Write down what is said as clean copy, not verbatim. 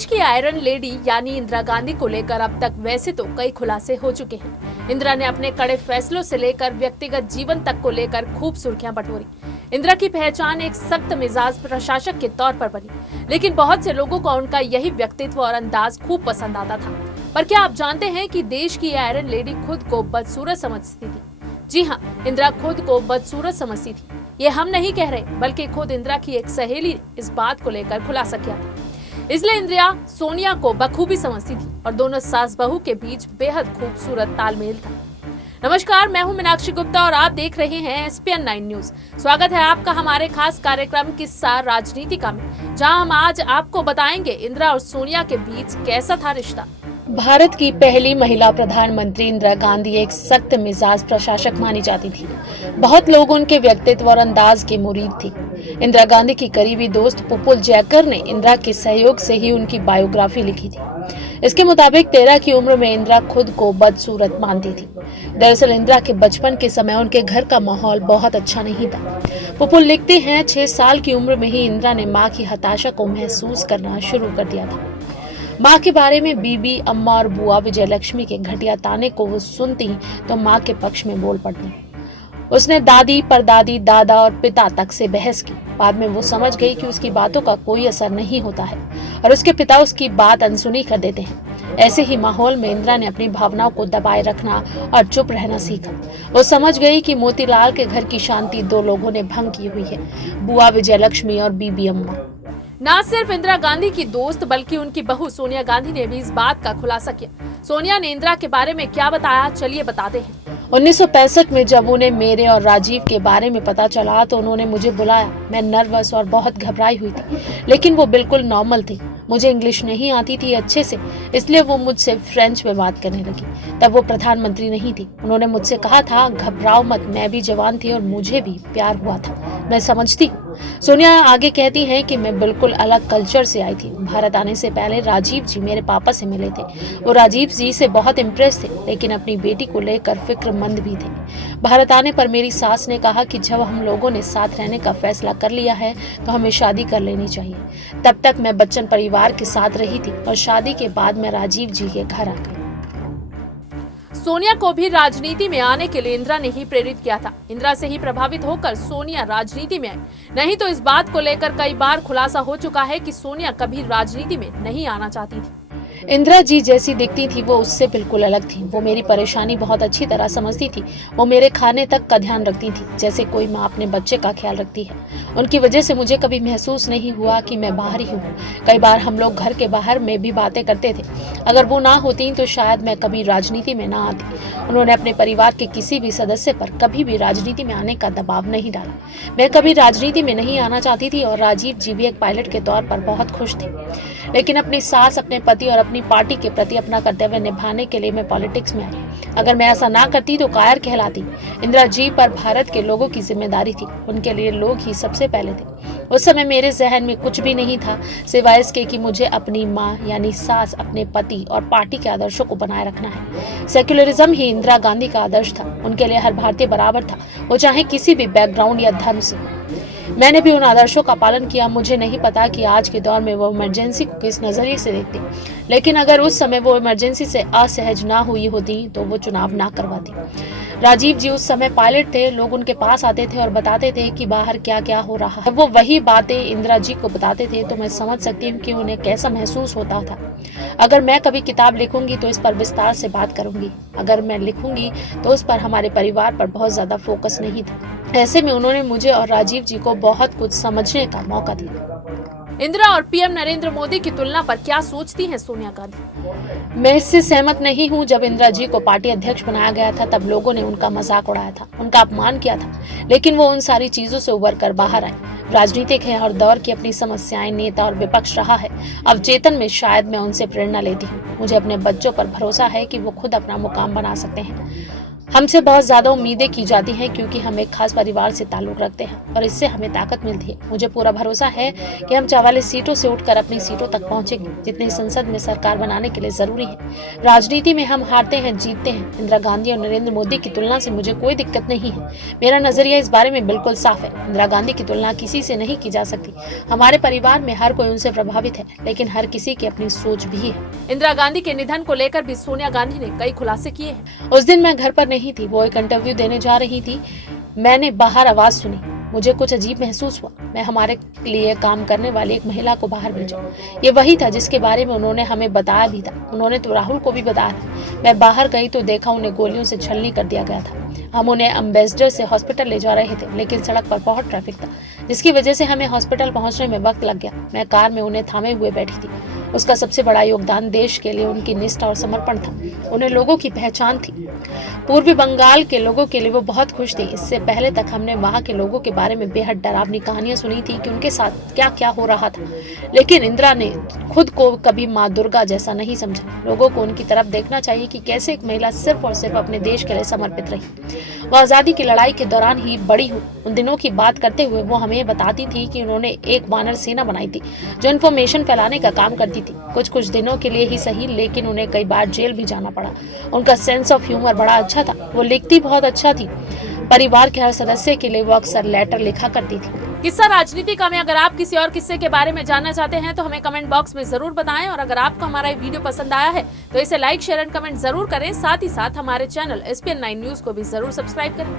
देश की iron lady यानी इंदिरा गांधी को लेकर अब तक वैसे तो कई खुलासे हो चुके हैं। इंदिरा ने अपने कड़े फैसलों से लेकर व्यक्तिगत जीवन तक को लेकर खूब सुर्खियां बटोरी। इंदिरा की पहचान एक सख्त मिजाज प्रशासक के तौर पर बनी, लेकिन बहुत से लोगों को उनका यही व्यक्तित्व और अंदाज खूब पसंद आता था। पर क्या आप जानते हैं कि देश की आयरन लेडी खुद को बदसूरत समझती थी? जी हाँ, इंदिरा खुद को बदसूरत समझती थी। ये हम नहीं कह रहे, बल्कि खुद इंदिरा की एक सहेली ने इस बात को लेकर खुलासा किया था। इसलिए इंदिरा सोनिया को बखूबी समझती थी और दोनों सास बहू के बीच बेहद खूबसूरत तालमेल था। नमस्कार, मैं हूं मीनाक्षी गुप्ता और आप देख रहे हैं SPN 9 न्यूज। स्वागत है आपका हमारे खास कार्यक्रम किस्सा राजनीतिका में, जहां हम आज आपको बताएंगे इंदिरा और सोनिया के बीच कैसा था रिश्ता। भारत की पहली महिला प्रधानमंत्री इंदिरा गांधी एक सख्त मिजाज प्रशासक मानी जाती थी। बहुत लोग उनके व्यक्तित्व और अंदाज के मुरीद थे। इंदिरा गांधी की करीबी दोस्त पुपुल जयकर ने इंदिरा के सहयोग से ही उनकी बायोग्राफी लिखी थी। इसके मुताबिक 13 की उम्र में इंदिरा खुद को बदसूरत मानती थी। दरअसल इंदिरा के बचपन के समय उनके घर का माहौल बहुत अच्छा नहीं था। पुपुल लिखते हैं, 6 साल की उम्र में ही इंदिरा ने माँ की हताशा को महसूस करना शुरू कर दिया था। माँ के बारे में बीबी, अम्मा और बुआ विजयलक्ष्मी के घटिया ताने को वो सुनती तो माँ के पक्ष में बोल पड़ती। उसने दादी, परदादी, दादा और पिता तक से बहस की। बाद में वो समझ गई कि उसकी बातों का कोई असर नहीं होता है और उसके पिता उसकी बात अनसुनी कर देते हैं। ऐसे ही माहौल में इंदिरा ने अपनी भावनाओं को दबाए रखना और चुप रहना सीखा। वो समझ गई कि मोतीलाल के घर की शांति 2 लोगों ने भंग की हुई है, बुआ विजयलक्ष्मी और बीबी अम्मा। न सिर्फ इंदिरा गांधी की दोस्त बल्कि उनकी बहू सोनिया गांधी ने भी इस बात का खुलासा किया। सोनिया ने इंदिरा के बारे में क्या बताया, चलिए बताते हैं। 1965 में जब उन्हें मेरे और राजीव के बारे में पता चला तो उन्होंने मुझे बुलाया। मैं नर्वस और बहुत घबराई हुई थी, लेकिन वो बिल्कुल नॉर्मल थी। मुझे इंग्लिश नहीं आती थी अच्छे से, इसलिए वो मुझसे फ्रेंच में बात करने लगी। तब वो प्रधानमंत्री नहीं थी। उन्होंने मुझसे कहा था, घबराओ मत, मैं भी जवान थी और मुझे भी प्यार हुआ था, मैं समझती हूँ। सोनिया आगे कहती हैं कि मैं बिल्कुल अलग कल्चर से आई थी। भारत आने से पहले राजीव जी मेरे पापा से मिले थे। वो राजीव जी से बहुत इम्प्रेस थे, लेकिन अपनी बेटी को लेकर फिक्रमंद भी थे। भारत आने पर मेरी सास ने कहा कि जब हम लोगों ने साथ रहने का फैसला कर लिया है तो हमें शादी कर लेनी चाहिए। तब तक मैं बच्चन परिवार के साथ रही थी और शादी के बाद मैं राजीव जी के घर आ गई। सोनिया को भी राजनीति में आने के लिए इंदिरा ने ही प्रेरित किया था। इंदिरा से ही प्रभावित होकर सोनिया राजनीति में आई। नहीं तो इस बात को लेकर कई बार खुलासा हो चुका है कि सोनिया कभी राजनीति में नहीं आना चाहती थी। इंदिरा जी जैसी दिखती थी वो उससे बिल्कुल अलग थी। वो मेरी परेशानी बहुत अच्छी तरह समझती थी। वो मेरे खाने तक का ध्यान रखती थी, जैसे कोई माँ अपने बच्चे का ख्याल रखती है। उनकी वजह से मुझे कभी महसूस नहीं हुआ कि मैं बाहरी हूँ। कई बार हम लोग घर के बाहर में भी बातें करते थे। अगर वो ना होती तो शायद मैं कभी राजनीति में ना आती। उन्होंने अपने परिवार के किसी भी सदस्य पर कभी भी राजनीति में आने का दबाव नहीं डाला। मैं कभी राजनीति में नहीं आना चाहती थी और राजीव जी भी एक पायलट के तौर पर बहुत खुश थे। लेकिन अपनी सास, अपने पति और अपनी पार्टी के प्रति अपना कर्तव्य निभाने के लिए मैं पॉलिटिक्स में आई। अगर मैं ऐसा ना करती तो कायर कहलाती। इंदिरा जी पर भारत के लोगों की जिम्मेदारी थी। उनके लिए लोग ही सबसे पहले थे। उस समय मेरे जहन में कुछ भी नहीं था सिवाय इसके कि मुझे अपनी माँ यानी सास, अपने पति और पार्टी के आदर्शों को बनाए रखना है। सेक्युलरिज्म ही इंदिरा गांधी का आदर्श था। उनके लिए हर भारतीय बराबर था, वो चाहे किसी भी बैकग्राउंड या धर्म से। मैंने भी उन आदर्शों का पालन किया। मुझे नहीं पता कि आज के दौर में वो इमरजेंसी को किस नजरिए से देखती, लेकिन अगर उस समय वो इमरजेंसी से असहज ना हुई होती तो वो चुनाव ना करवाती। राजीव जी उस समय पायलट थे। लोग उनके पास आते थे और बताते थे कि बाहर क्या क्या हो रहा है। वो वही बातें इंदिरा जी को बताते थे, तो मैं समझ सकती हूँ कि उन्हें कैसा महसूस होता था। अगर मैं कभी किताब लिखूंगी तो इस पर विस्तार से बात करूंगी। अगर मैं लिखूंगी तो उस पर हमारे परिवार पर बहुत ज्यादा फोकस नहीं था। ऐसे में उन्होंने मुझे और राजीव जी को बहुत कुछ समझने का मौका दिया। इंदिरा और पीएम नरेंद्र मोदी की तुलना पर क्या सोचती हैं सोनिया गांधी? मैं इससे सहमत नहीं हूं। जब इंदिरा जी को पार्टी अध्यक्ष बनाया गया था तब लोगों ने उनका मजाक उड़ाया था, उनका अपमान किया था, लेकिन वो उन सारी चीजों से उबर कर बाहर आए। राजनीतिक है और दौर की अपनी समस्याएं, नेता और विपक्ष रहा है। अवचेतन में शायद मैं उनसे प्रेरणा लेती हूँ। मुझे अपने बच्चों पर भरोसा है कि वो खुद अपना मुकाम बना सकते हैं। हमसे बहुत ज्यादा उम्मीदें की जाती हैं क्योंकि हम एक खास परिवार से ताल्लुक रखते हैं और इससे हमें ताकत मिलती है। मुझे पूरा भरोसा है कि हम 44 सीटों से उठकर अपनी सीटों तक पहुंचेंगे, जितनी संसद में सरकार बनाने के लिए जरूरी है। राजनीति में हम हारते हैं, जीतते हैं। इंदिरा गांधी और नरेंद्र मोदी की तुलना से मुझे कोई दिक्कत नहीं है। मेरा नजरिया इस बारे में बिल्कुल साफ है। इंदिरा गांधी की तुलना किसी से नहीं की जा सकती। हमारे परिवार में हर कोई उनसे प्रभावित है, लेकिन हर किसी की अपनी सोच भी है। इंदिरा गांधी के निधन को लेकर भी सोनिया गांधी ने कई खुलासे किए हैं। उस दिन मैं घर पर नहीं थी, वो एक इंटरव्यू देने जा रही थी। मैंने बाहर आवाज सुनी, मुझे कुछ अजीब महसूस हुआ। मैं हमारे लिए काम करने वाली एक महिला को बाहर भेजा। ये वही था जिसके बारे में उन्होंने हमें बताया भी था। उन्होंने तो राहुल को भी बताया था। मैं बाहर गई तो देखा उन्हें गोलियों से छलनी कर दिया गया था। हम उन्हें एम्बेसडर से हॉस्पिटल ले जा रहे थे, लेकिन सड़क पर बहुत ट्रैफिक था, जिसकी वजह से हमें हॉस्पिटल पहुंचने में वक्त लग गया। मैं कार में उन्हें थामे हुए बैठी थी। उसका सबसे बड़ा योगदान देश के लिए उनकी निष्ठा और समर्पण था। उन्हें लोगों की पहचान थी। पूर्वी बंगाल के लोगों के लिए वो बहुत खुश थी। इससे पहले तक हमने वहाँ के लोगों के बारे में बेहद डरावनी कहानियां सुनी थी कि उनके साथ क्या क्या हो रहा था, लेकिन इंदिरा ने खुद को कभी माँ दुर्गा जैसा नहीं समझा। लोगों को उनकी तरफ देखना चाहिए कि कैसे एक महिला सिर्फ और सिर्फ अपने देश के लिए समर्पित रही। वो आजादी की लड़ाई के दौरान ही बड़ी हुई। उन दिनों की बात करते हुए वो हमें बताती थी कि उन्होंने एक वानर सेना बनाई थी जो इन्फॉर्मेशन फैलाने का काम करती थी। कुछ दिनों के लिए ही सही, लेकिन उन्हें कई बार जेल भी जाना पड़ा। उनका सेंस ऑफ ह्यूमर बड़ा अच्छा था। वो लिखती बहुत अच्छा थी। परिवार के हर सदस्य के लिए वो अक्सर लेटर लिखा करती थी। किस्सा राजनीति का में अगर आप किसी और किस्से के बारे में जानना चाहते हैं तो हमें कमेंट बॉक्स में जरूर बताएं, और अगर आपको हमारा ये वीडियो पसंद आया है तो इसे लाइक, शेयर एंड कमेंट जरूर करें। साथ ही साथ हमारे चैनल SPN9 न्यूज को भी जरूर सब्सक्राइब करें।